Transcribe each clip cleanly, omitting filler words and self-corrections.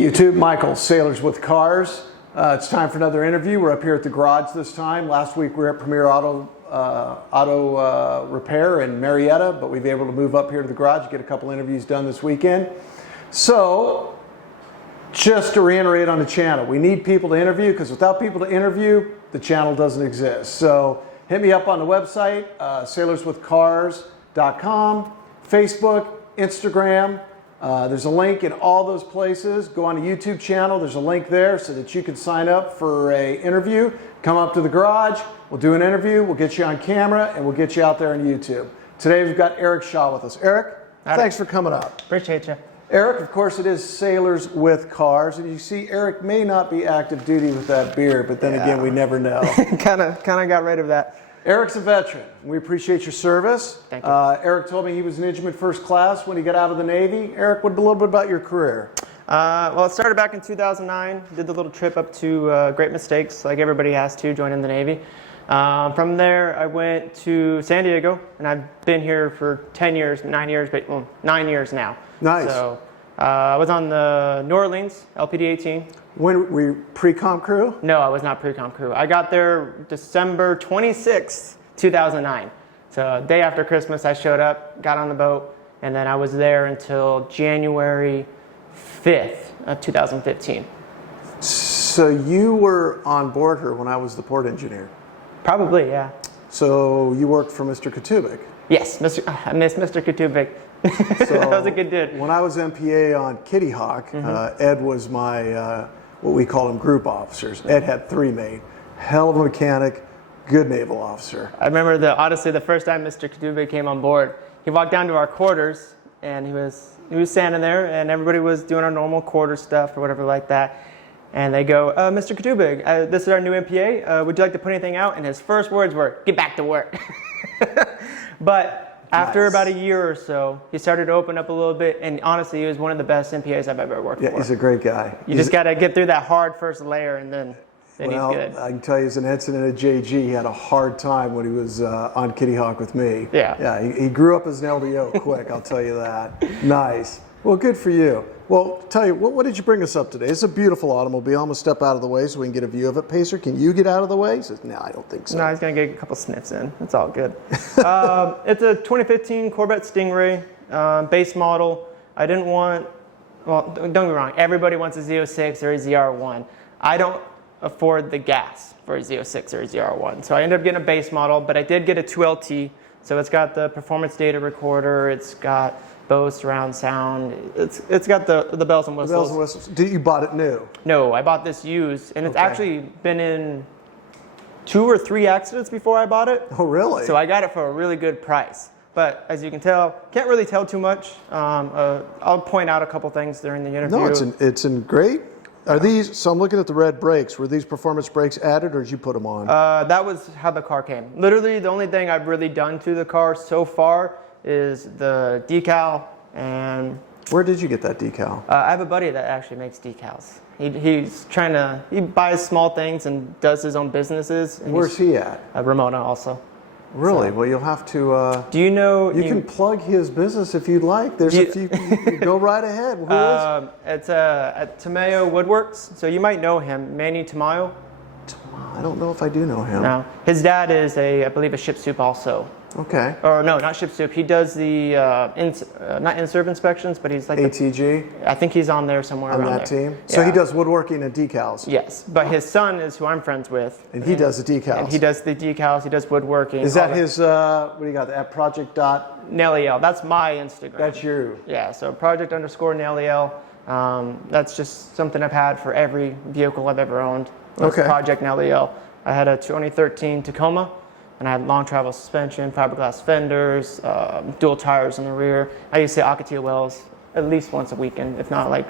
Hey YouTube, Michael, Sailors with Cars. It's time for another interview. We're up here at the garage this time. Last week we were at Premier Auto Repair in Marietta, but we've been able to move up here to the garage and get a couple interviews done this weekend. So, just to reiterate on the channel, we need people to interview because without people to interview, the channel doesn't exist. So, hit me up on the website, SailorswithCars.com, Facebook, Instagram. There's a link in all those places. Go on the YouTube channel. There's a link there so that you can sign up for an interview. Come up to the garage. We'll do an interview. We'll get you on camera and we'll get you out there on YouTube. Today we've got Eric Shaw with us. Eric, thanks for coming up. Appreciate you. Eric, of course, it is Sailors with Cars, and you see Eric may not be active duty with that beard, but then again, we never know. kind of got rid of that. Eric's a veteran. We appreciate your service. Thank you. Eric told me he was an Engineman first class when he got out of the Navy. Eric, what a little bit about your career? Well, it started back in 2009. Did the little trip up to Great Mistakes, like everybody has to, joining the Navy. From there, I went to San Diego, and I've been here for 9 years now. Nice. So I was on the New Orleans LPD-18. When were you pre-com crew? No, I was not pre-com crew. I got there December 26th, 2009. So day after Christmas, I showed up, got on the boat, and then I was there until January 5th of 2015. So you were on board her when I was the port engineer? Probably, yeah. So you worked for Mr. Katubik? Yes, I miss Mr. Katubik. So that was a good dude. When I was MPA on Kitty Hawk, Ed was my, what we call him, group officers. Ed had 3 main. Hell of a mechanic, good naval officer. I remember, honestly, the first time Mr. Katubik came on board, he walked down to our quarters, and he was standing there, and everybody was doing our normal quarter stuff or whatever like that. And they go, Mr. Katubik, this is our new MPA. Would you like to put anything out? And his first words were, "Get back to work." But after about a year or so, he started to open up a little bit, and honestly, he was one of the best MPAs I've ever worked for. Yeah, he's a great guy. You just got to get through that hard first layer, and then he's good. I can tell you as an incident at JG, he had a hard time when he was on Kitty Hawk with me. Yeah. He grew up as an LDO quick, I'll tell you that. Nice. Well, good for you. Well, tell you, what did you bring us up today? It's a beautiful automobile. I'm going to step out of the way so we can get a view of it. Pacer, can you get out of the way? He says, no, I don't think so. No, he's going to get a couple sniffs in. It's all good. It's a 2015 Corvette Stingray, base model. I didn't want, well, don't get me wrong, everybody wants a Z06 or a ZR1. I don't afford the gas for a Z06 or a ZR1. So I ended up getting a base model, but I did get a 2LT. So it's got the performance data recorder, it's got Bose surround sound, it's got the bells and whistles. The bells and whistles. You bought it new? No, I bought this used, and it's actually been in 2 or 3 accidents before I bought it. Oh, really? So I got it for a really good price. But as you can tell, can't really tell too much. I'll point out a couple things during the interview. No, it's in great. Are these, so I'm looking at the red brakes, were these performance brakes added or did you put them on? That was how the car came. Literally, the only thing I've really done to the car so far is the decal. And where did you get that decal? I have a buddy that actually makes decals. He buys small things and does his own businesses. Where's he at? Ramona also. Really? So, well, you'll have to. Do you know? You can plug his business if you'd like. There's a few. Go right ahead. Who is? It's at Tamayo Woodworks. So you might know him, Manny Tamayo. I don't know if I do know him. No, his dad is I believe a ship soup also. Okay. Or no, not ship soup. He does the not in-serve inspections, but he's like ATG. I think he's on there somewhere on around that there. team. So he does woodworking and decals. Yes, but his son is who I'm friends with, and he does the decals. And he does the decals. He does woodworking. Is that his? What do you got? At project.Nelliel. That's my Instagram. That's you. Yeah. So project_Nelliel. That's just something I've had for every vehicle I've ever owned. Okay. Project Nelliel. I had a 2013 Tacoma. And I had long travel suspension, fiberglass fenders, dual tires in the rear. I used to Alcatel wells at least once a weekend, if not like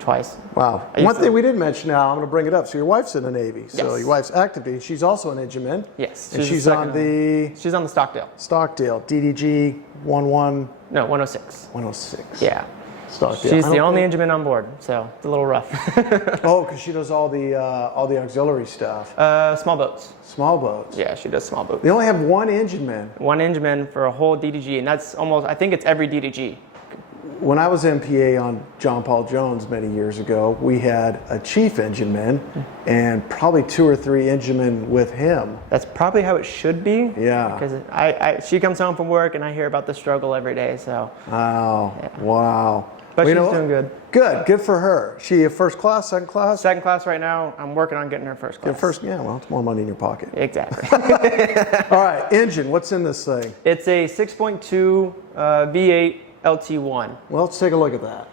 twice. Wow. One thing we didn't mention now, I'm going to bring it up. So your wife's in the Navy. So yes. Your wife's active duty. She's also an Engineman. Yes. And she's on the... She's on the Stockdale. Stockdale. DDG 11... No, 106. 106. Yeah. Stockdale. She's the only Engineman on board, so it's a little rough. Oh, because she does all the auxiliary stuff. Small boats. Small boats. Yeah, she does small boats. They only have one Engineman. One Engineman for a whole DDG, and that's almost, I think it's every DDG. when I was MPA on John Paul Jones many years ago, we had a chief engineman and probably 2 or 3 enginemen with him. That's probably how it should be. Yeah. Because she comes home from work and I hear about the struggle every day. So. Wow. Yeah. Wow. But she's doing good. Good for her. She a first class, second class? Second class right now. I'm working on getting her first class. Yeah, well, it's more money in your pocket. Exactly. All right, engine, what's in this thing? It's a 6.2 V8 LT1. Well, let's take a look at that.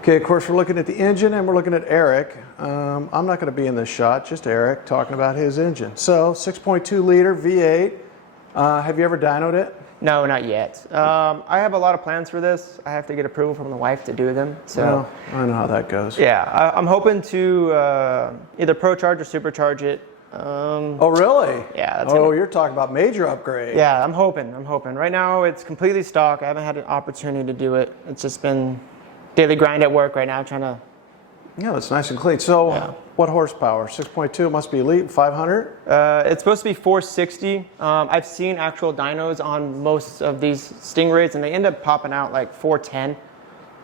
Okay, of course, we're looking at the engine and we're looking at Eric. I'm not going to be in this shot, just Eric talking about his engine. So, 6.2 liter V8. Have you ever dynoed it? No, not yet. I have a lot of plans for this. I have to get approval from the wife to do them. So I know how that goes. Yeah, I'm hoping to either ProCharge or Supercharge it. Oh, really? Yeah. You're talking about major upgrade. Yeah, I'm hoping. Right now, it's completely stock. I haven't had an opportunity to do it. It's just been daily grind at work right now, trying to. Yeah, it's nice and clean. So, Yeah. What horsepower? 6.2 must be elite. 500? It's supposed to be 460. I've seen actual dynos on most of these Stingrays, and they end up popping out like 410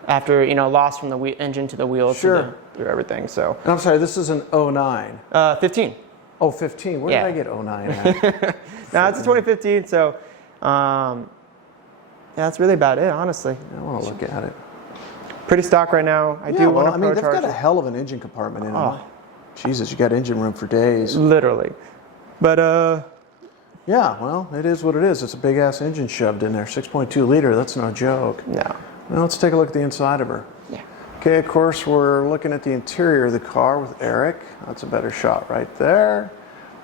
after loss from the engine to the wheels Sure. through everything. So. And I'm sorry, this is an 09. 15. Oh, 15. Where did I get 09 at? No, it's a 2015. So, yeah, that's really about it, honestly. I want to look at it. Pretty stock right now. I do want to they've got a ProCharge. hell of an engine compartment in them. Oh. Jesus, you got engine room for days. Literally. But, Yeah, well, it is what it is. It's a big ass engine shoved in there. 6.2 liter, that's no joke. no. Now let's take a look at the inside of her. Yeah. Okay, of course, we're looking at the interior of the car with Eric. That's a better shot right there.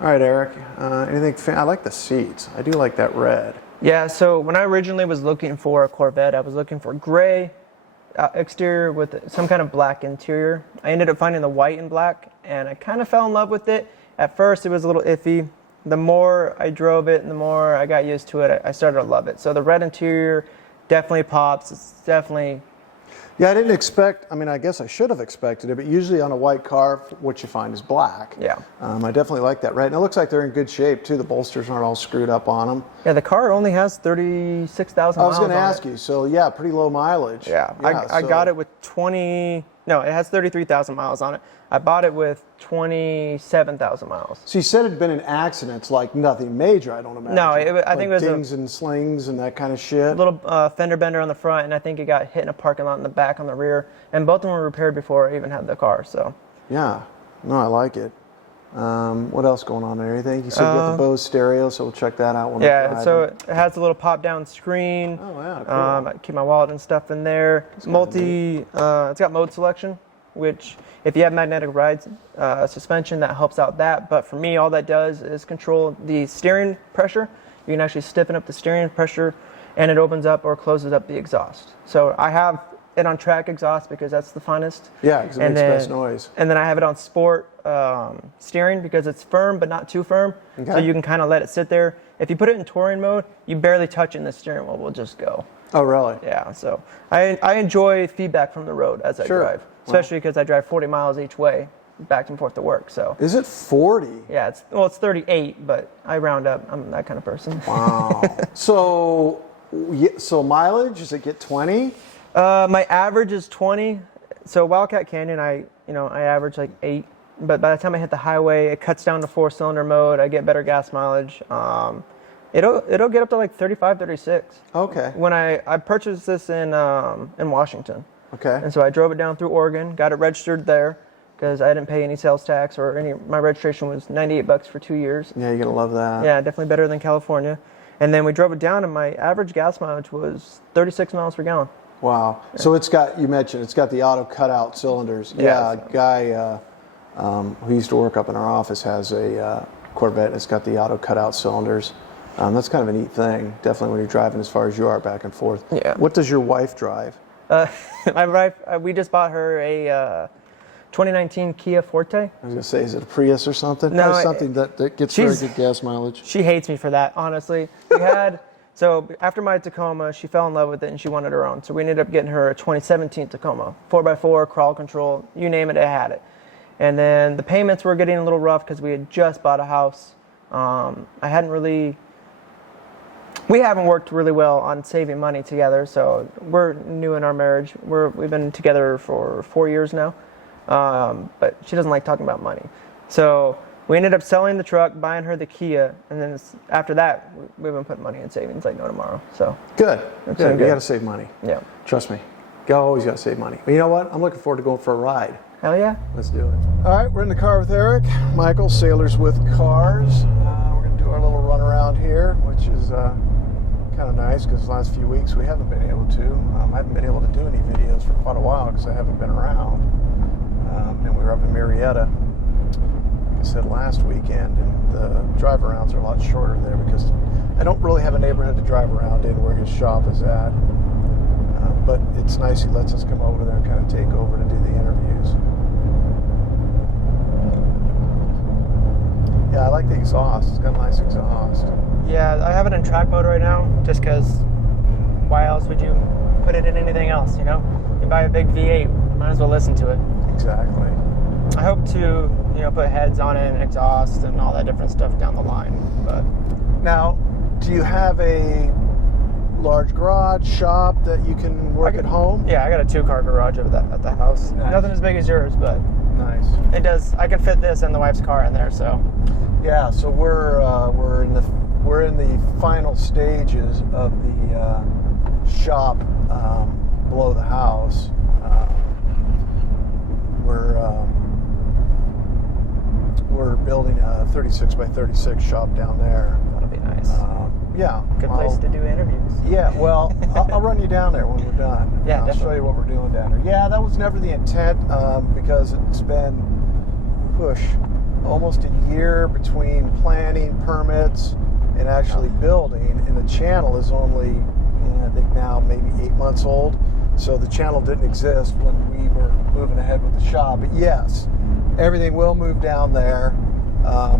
All right, Eric, I like the seats. I do like that red. Yeah, so when I originally was looking for a Corvette, I was looking for gray exterior with some kind of black interior. I ended up finding the white and black, and I kind of fell in love with it. At first, it was a little iffy. The more I drove it and the more I got used to it, I started to love it. So the red interior definitely pops. It's definitely... Yeah, I guess I should have expected it, but usually on a white car, what you find is black. Yeah. I definitely like that red. And it looks like they're in good shape, too. The bolsters aren't all screwed up on them. Yeah, the car only has 36,000 miles. I was going to ask you, so yeah, pretty low mileage. Yeah, I got it with 20... No, it has 33,000 miles on it. I bought it with 27,000 miles. So you said it had been in accidents, like nothing major, I don't imagine. No, I think it was dings and slings and that kind of shit. a little fender bender on the front, and I think it got hit in a parking lot in the back on the rear. And both of them were repaired before I even had the car. So. Yeah, no, I like it. What else going on there? Anything? You said you got the Bose stereo, so we'll check that out. Yeah, so it has a little pop-down screen. Oh yeah, cool. I keep my wallet and stuff in there. It's got mode selection, which if you have magnetic ride suspension, that helps out that. But for me, all that does is control the steering pressure. You can actually stiffen up the steering pressure, and it opens up or closes up the exhaust. So I have it on track exhaust because that's the funnest. Yeah, because it makes best noise. And then I have it on sport steering because it's firm but not too firm. Okay. So you can kind of let it sit there. If you put it in touring mode, you barely touch it and the steering wheel will just go. Oh, really? Yeah, so I enjoy feedback from the road as I drive, especially because I drive 40 miles each way back and forth to work. So is it 40? Yeah, it's 38, but I round up. I'm that kind of person. Wow. So mileage, does it get 20? My average is 20. So Wildcat Canyon, I average like 8. But by the time I hit the highway, it cuts down to 4-cylinder mode. I get better gas mileage. It'll get up to like 35, 36. Okay. When I purchased this in Washington. Okay. And so I drove it down through Oregon, got it registered there because I didn't pay any sales tax or any. My registration was $98 for 2 years. Yeah, you're gonna love that. Yeah, definitely better than California. And then we drove it down, and my average gas mileage was 36 miles per gallon. Wow. So you mentioned it's got the auto cutout cylinders. Yeah, a guy who used to work up in our office has a Corvette. It's got the auto cutout cylinders. That's kind of a neat thing. Definitely when you're driving as far as you are back and forth. Yeah. What does your wife drive? My wife, we just bought her a 2019 Kia Forte. I was gonna say, is it a Prius or something? No, Probably something that gets very good gas mileage. She hates me for that, honestly. So after my Tacoma, she fell in love with it and she wanted her own. So we ended up getting her a 2017 Tacoma, 4x4, crawl control, you name it, it had it. And then the payments were getting a little rough because we had just bought a house. I hadn't really We haven't worked really well on saving money together, so we're new in our marriage. We've been together for 4 years now, but she doesn't like talking about money. So we ended up selling the truck, buying her the Kia, and then after that, we've been putting money in savings like no tomorrow. So good. Good. You got to save money. Yeah. Trust me. You always got to save money. But you know what? I'm looking forward to going for a ride. Hell yeah. Let's do it. All right, we're in the car with Eric, Michael, Sailors with Cars. We're going to do our little run around here, which is kind of nice because the last few weeks we haven't been able to. I haven't been able to do any videos for quite a while because I haven't been around. And we were up in Marietta, like I said, last weekend, and the drive arounds are a lot shorter there because I don't really have a neighborhood to drive around in where his shop is at. But it's nice he lets us come over there and kind of take over to do the interviews. Yeah, I like the exhaust. It's got a nice exhaust. Yeah, I have it in track mode right now just because why else would you put it in anything else, you know? You buy a big V8, might as well listen to it. Exactly. I hope to, put heads on it and exhaust and all that different stuff down the line. But now, do you have a large garage shop that you can work at home? Yeah, I got a 2-car garage at the house. Nice. Nothing as big as yours, but nice. It does. I can fit this and the wife's car in there, so. Yeah, so we're in the final stages of the shop below the house. We're building a 36 by 36 shop down there. That'll be nice. Yeah. Good place to do interviews. Yeah, well, I'll run you down there when we're done. Yeah, I'll show you what we're doing down there. Yeah, that was never the intent because it's been, almost a year between planning, permits, and actually building. And the channel is only, I think now maybe 8 months old. So the channel didn't exist when we were moving ahead with the shop. But yes, everything will move down there.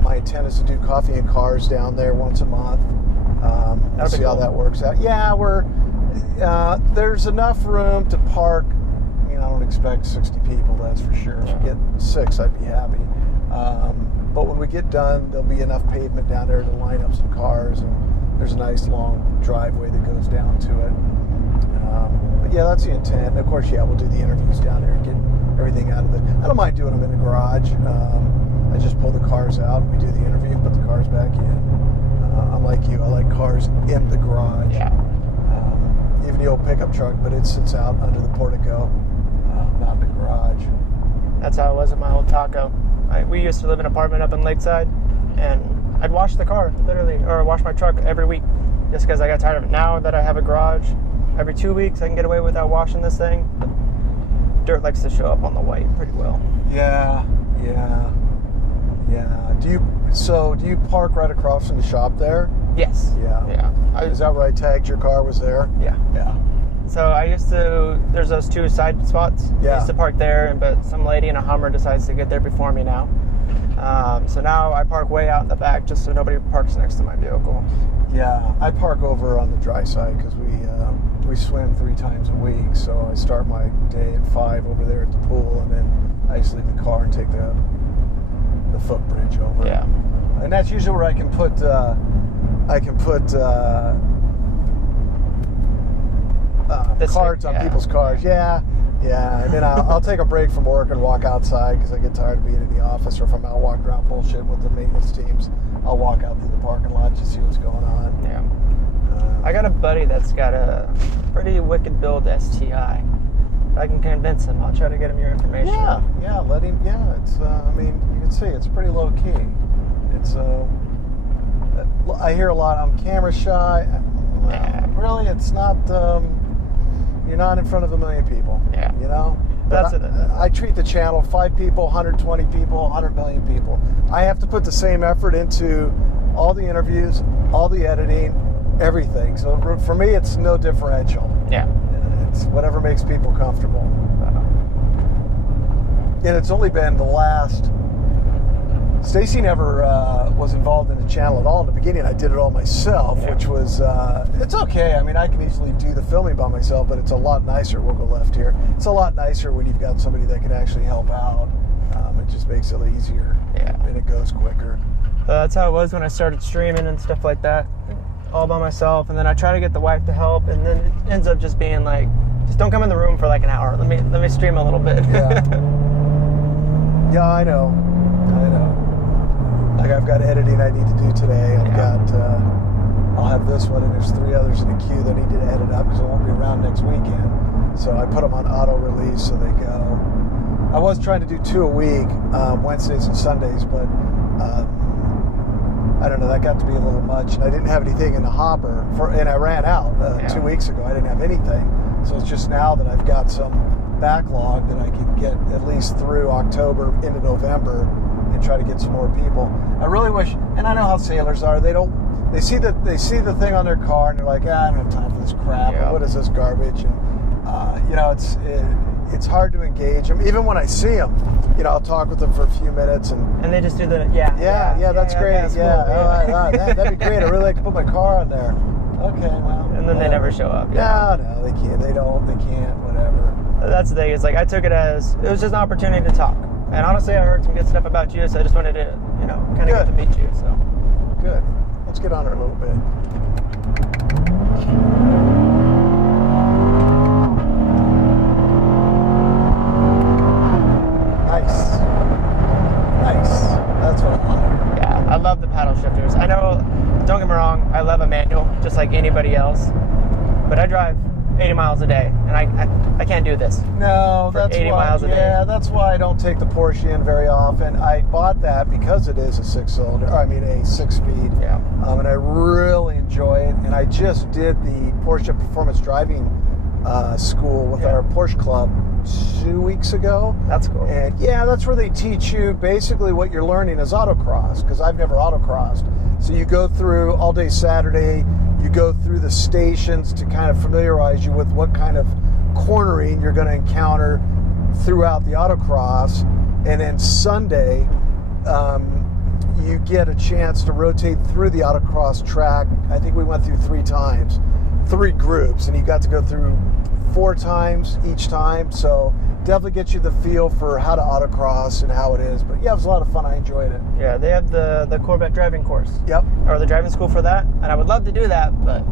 My intent is to do coffee and cars down there once a month. We'll see how that works out. Yeah, there's enough room to park. I don't expect 60 people, that's for sure. If we get 6, I'd be happy. But when we get done, there'll be enough pavement down there to line up some cars, and there's a nice long driveway that goes down to it. But yeah, that's the intent. And of course, we'll do the interviews down there and get everything out of it. I don't mind doing them in the garage. I just pull the cars out, we do the interview, put the cars back in. I'm like you, I like cars in the garage. Yeah. Even the old pickup truck, but it sits out under the portico, not in the garage. That's how it was at my old taco. We used to live in an apartment up in Lakeside, and I'd wash the car, literally, or wash my truck every week, just because I got tired of it. Now that I have a garage, every 2 weeks I can get away without washing this thing. But dirt likes to show up on the white pretty well. Yeah. Do you park right across from the shop there? Yes. Yeah. Is that where I tagged your car was there? Yeah. Yeah. So there's those 2 side spots. Yeah. I used to park there, but some lady in a Hummer decides to get there before me now. So now I park way out in the back just so nobody parks next to my vehicle. Yeah, I park over on the dry side because we swim 3 times a week. So I start my day at 5 over there at the pool, and then I just leave the car and take the footbridge over. Yeah. And that's usually where I can put cards on people's cars. Yeah. And then I'll take a break from work and walk outside because I get tired of being in the office. Or if I'm out walking around bullshit with the maintenance teams, I'll walk out through the parking lot to see what's going on. Yeah. I got a buddy that's got a pretty wicked build STI. If I can convince him, I'll try to get him your information. Yeah, let him. Yeah, it's. You can see it's pretty low key. It's. I hear a lot. I'm camera shy. Really, it's not. You're not in front of a million people. Yeah. That's it. I treat the channel 5 people, 120 people, 100 million people. I have to put the same effort into all the interviews, all the editing, everything. So for me, it's no differential. Yeah. It's whatever makes people comfortable. And it's only been the last. Stacy never was involved in the channel at all in the beginning. I did it all myself, which was, it's okay. I can easily do the filming by myself, but it's a lot nicer. We'll go left here. It's a lot nicer when you've got somebody that can actually help out. It just makes it easier. Yeah. And it goes quicker. That's how it was when I started streaming and stuff like that. all by myself, and then I try to get the wife to help, and then it ends up just being like, just don't come in the room for like an hour. Let me stream a little bit. Yeah. Yeah, I know. Like I've got editing I need to do today. I'll have this one, and there's 3 others in the queue that I need to edit up because I won't be around next weekend. So I put them on auto release so they go. I was trying to do 2 a week, Wednesdays and Sundays, but I don't know, that got to be a little much. And I didn't have anything in the hopper, and I ran out 2 weeks ago. I didn't have anything. So it's just now that I've got some backlog that I can get at least through October into November and try to get some more people. I really wish, and I know how sailors are, they see the thing on their car and they're like, I don't have time for this crap. Yeah. What is this garbage? And it's hard to engage them. Even when I see them, I'll talk with them for a few minutes and they just do the that's great. That's yeah, cool. that'd be great. I really like to put my car on there. Okay, well. And then they never show up. No, they can't. They can't. Whatever. That's the thing. It's like I took it as it was just an opportunity to talk. And honestly, I heard some good stuff about you, so I just wanted to, kind of get to meet you. So good. Let's get on her a little bit. Nice. That's what I like. yeah, I love the paddle shifters. I know, don't get me wrong, I love a manual just like anybody else, but I drive 80 miles a day, and I can't do this. No, that's 80 why. miles a day. Yeah, that's why I don't take the Porsche in very often. I bought that because it is a 6-speed. Yeah. And I really enjoy it. And I just did the Porsche Performance Driving school with our Porsche Club 2 weeks ago. That's cool. And that's where they teach you basically what you're learning is autocross, because I've never autocrossed. So you go through all day Saturday, you go through the stations to kind of familiarize you with what kind of cornering you're going to encounter throughout the autocross. And then Sunday, you get a chance to rotate through the autocross track. I think we went through 3 times, 3 groups, and you got to go through 4 times each time. So definitely gets you the feel for how to autocross and how it is. But yeah, it was a lot of fun. I enjoyed it. Yeah, they have the Corvette driving course. Yep. Or the driving school for that, and I would love to do that, but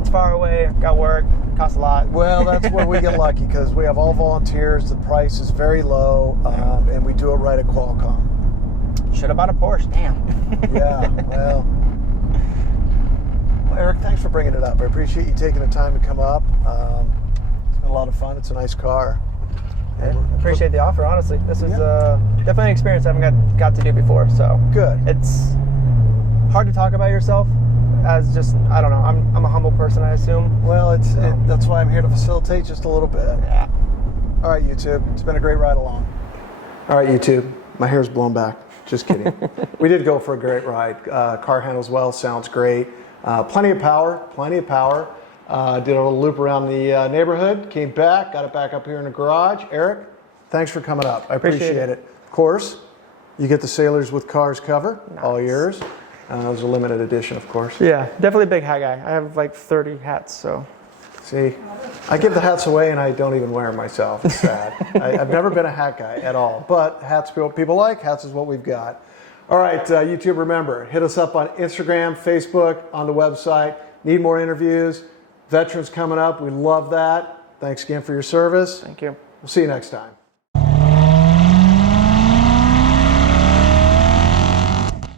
it's far away, got work, costs a lot. Well, that's where we get lucky because we have all volunteers. The price is very low, and we do it right at Qualcomm. Should have bought a Porsche. Damn. Yeah. Well, Eric, thanks for bringing it up. I appreciate you taking the time to come up. It's been a lot of fun. It's a nice car. I appreciate the offer, honestly. This is definitely an experience I haven't got to do before, so. Good. It's hard to talk about yourself as just, I don't know, I'm a humble person, I assume. Well, that's why I'm here to facilitate just a little bit. Yeah. All right, YouTube. It's been a great ride along. All right, YouTube. My hair's blown back. Just kidding. We did go for a great ride. Car handles well, sounds great. Plenty of power. Did a little loop around the neighborhood, came back, got it back up here in the garage. Eric, thanks for coming up. I appreciate it. Of course, you get the Sailors with Cars cover, all yours. It was a limited edition, of course. Yeah, definitely a big hat guy. I have like 30 hats, so. See, I give the hats away and I don't even wear them myself. It's sad. I've never been a hat guy at all, but hats people like. Hats is what we've got. All right, YouTube, remember, hit us up on Instagram, Facebook, on the website. Need more interviews. Veterans coming up. We love that. Thanks again for your service. Thank you. We'll see you next time.